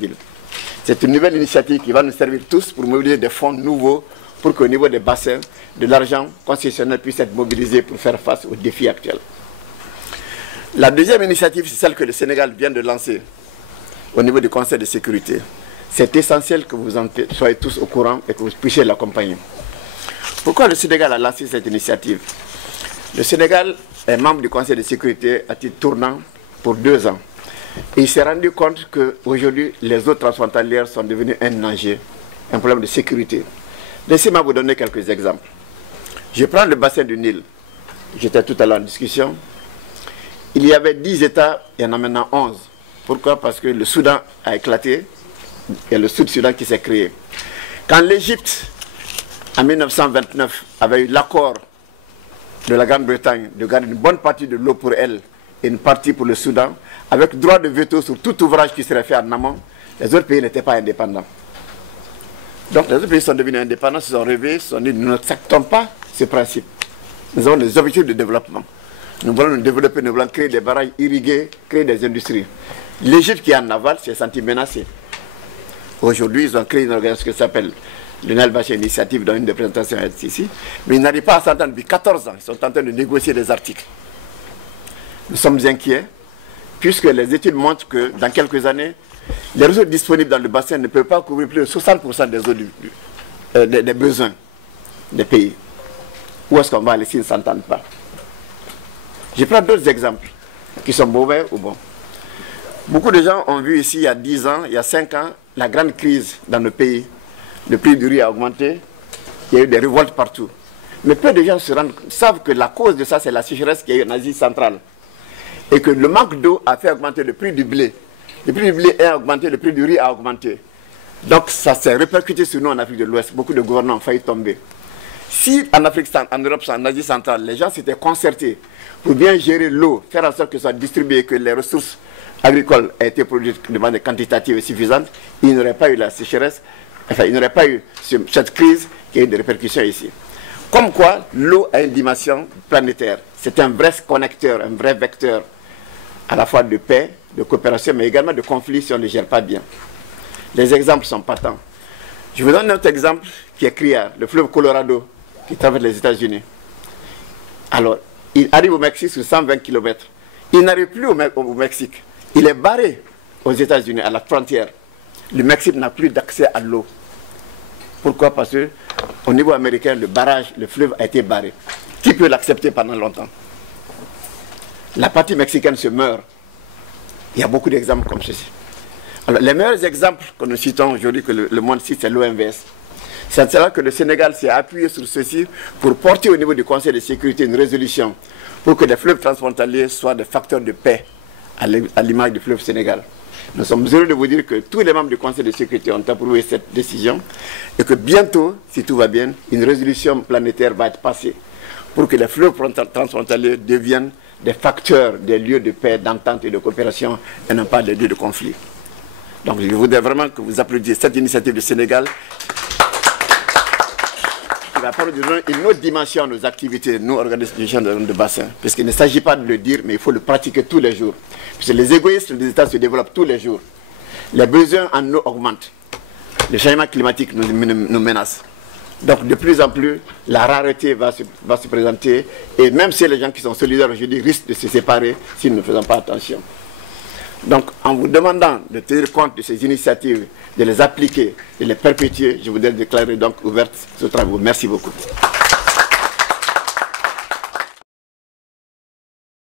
ville. C'est une nouvelle initiative qui va nous servir tous pour mobiliser des fonds nouveaux pour qu'au niveau des bassins, de l'argent concessionnel puisse être mobilisé pour faire face aux défis actuels. La deuxième initiative, c'est celle que le Sénégal vient de lancer au niveau du Conseil de sécurité. C'est essentiel que vous en soyez tous au courant et que vous puissiez l'accompagner. Pourquoi le Sénégal a lancé cette initiative? Le Sénégal est membre du Conseil de sécurité à titre tournant pour 2 ans. Et il s'est rendu compte qu'aujourd'hui, les eaux transfrontalières sont devenues un enjeu, un problème de sécurité. Laissez-moi vous donner quelques exemples. Je prends le bassin du Nil. J'étais tout à l'heure en discussion. Il y avait 10 États, il y en a maintenant 11. Pourquoi? Parce que le Soudan a éclaté et le Sud-Soudan qui s'est créé. Quand l'Égypte, en 1929, avait eu l'accord de la Grande-Bretagne de garder une bonne partie de l'eau pour elle et une partie pour le Soudan, avec droit de veto sur tout ouvrage qui serait fait en amont, les autres pays n'étaient pas indépendants. Donc les autres pays sont devenus indépendants, se sont réveillés, se sont dit, nous n'acceptons pas ce principe. Nous avons des objectifs de développement. Nous voulons nous développer, nous voulons créer des barrages irrigués, créer des industries. L'Égypte qui est en aval s'est sentie menacée. Aujourd'hui, ils ont créé une organisation qui s'appelle le Nile Basin Initiative, dans une des présentations ici. Mais ils n'arrivent pas à s'entendre depuis 14 ans. Ils sont en train de négocier des articles. Nous sommes inquiets, puisque les études montrent que dans quelques années, les ressources disponibles dans le bassin ne peuvent pas couvrir plus de 60% des eaux des besoins des pays. Où est-ce qu'on va aller s'ils ne s'entendent pas? Je prends d'autres exemples qui sont mauvais ou bons. Beaucoup de gens ont vu ici, il y a 10 ans, il y a 5 ans, la grande crise dans le pays. Le prix du riz a augmenté, il y a eu des révoltes partout. Mais peu de gens savent que la cause de ça, c'est la sécheresse qu'il y a eu en Asie centrale. Et que le manque d'eau a fait augmenter le prix du blé. Le prix du blé a augmenté, le prix du riz a augmenté. Donc ça s'est répercuté sur nous en Afrique de l'Ouest. Beaucoup de gouvernements ont failli tomber. Si en Afrique, en Europe, en Asie centrale, les gens s'étaient concertés pour bien gérer l'eau, faire en sorte que ça soit distribué, que les ressources agricoles aient été produites de manière quantitative et suffisante, il n'y aurait pas eu la sécheresse, enfin il n'y aurait pas eu cette crise qui a eu des répercussions ici. Comme quoi, l'eau a une dimension planétaire. C'est un vrai connecteur, un vrai vecteur à la fois de paix, de coopération, mais également de conflit si on ne le gère pas bien. Les exemples sont patents. Je vous donne un autre exemple qui est criard, le fleuve Colorado, qui traverse les États-Unis. Alors, il arrive au Mexique sur 120 km. Il n'arrive plus au Mexique. Il est barré aux États-Unis, à la frontière. Le Mexique n'a plus d'accès à l'eau. Pourquoi? Parce qu'au niveau américain, le barrage, le fleuve a été barré. Qui peut l'accepter pendant longtemps? La partie mexicaine se meurt. Il y a beaucoup d'exemples comme ceci. Alors, les meilleurs exemples que nous citons aujourd'hui, que le monde cite, c'est l'OMVS. C'est là que le Sénégal s'est appuyé sur ceci pour porter au niveau du Conseil de sécurité une résolution pour que les fleuves transfrontaliers soient des facteurs de paix à l'image du fleuve Sénégal. Nous sommes heureux de vous dire que tous les membres du Conseil de sécurité ont approuvé cette décision et que bientôt, si tout va bien, une résolution planétaire va être passée pour que les fleuves transfrontaliers deviennent des facteurs, des lieux de paix, d'entente et de coopération et non pas des lieux de conflit. Donc je voudrais vraiment que vous applaudiez cette initiative du Sénégal qui va permettre de donner une autre dimension à nos activités, nous, organisations de bassin. Parce qu'il ne s'agit pas de le dire, mais il faut le pratiquer tous les jours. Parce que les égoïsmes des États se développent tous les jours. Les besoins en eau augmentent. Le changement climatique nous menace. Donc de plus en plus, la rareté va se présenter. Et même si les gens qui sont solidaires aujourd'hui risquent de se séparer si nous ne faisons pas attention. Donc en vous demandant de tenir compte de ces initiatives, de les appliquer, de les perpétuer, je voudrais déclarer donc ouverte ce travail. Merci beaucoup.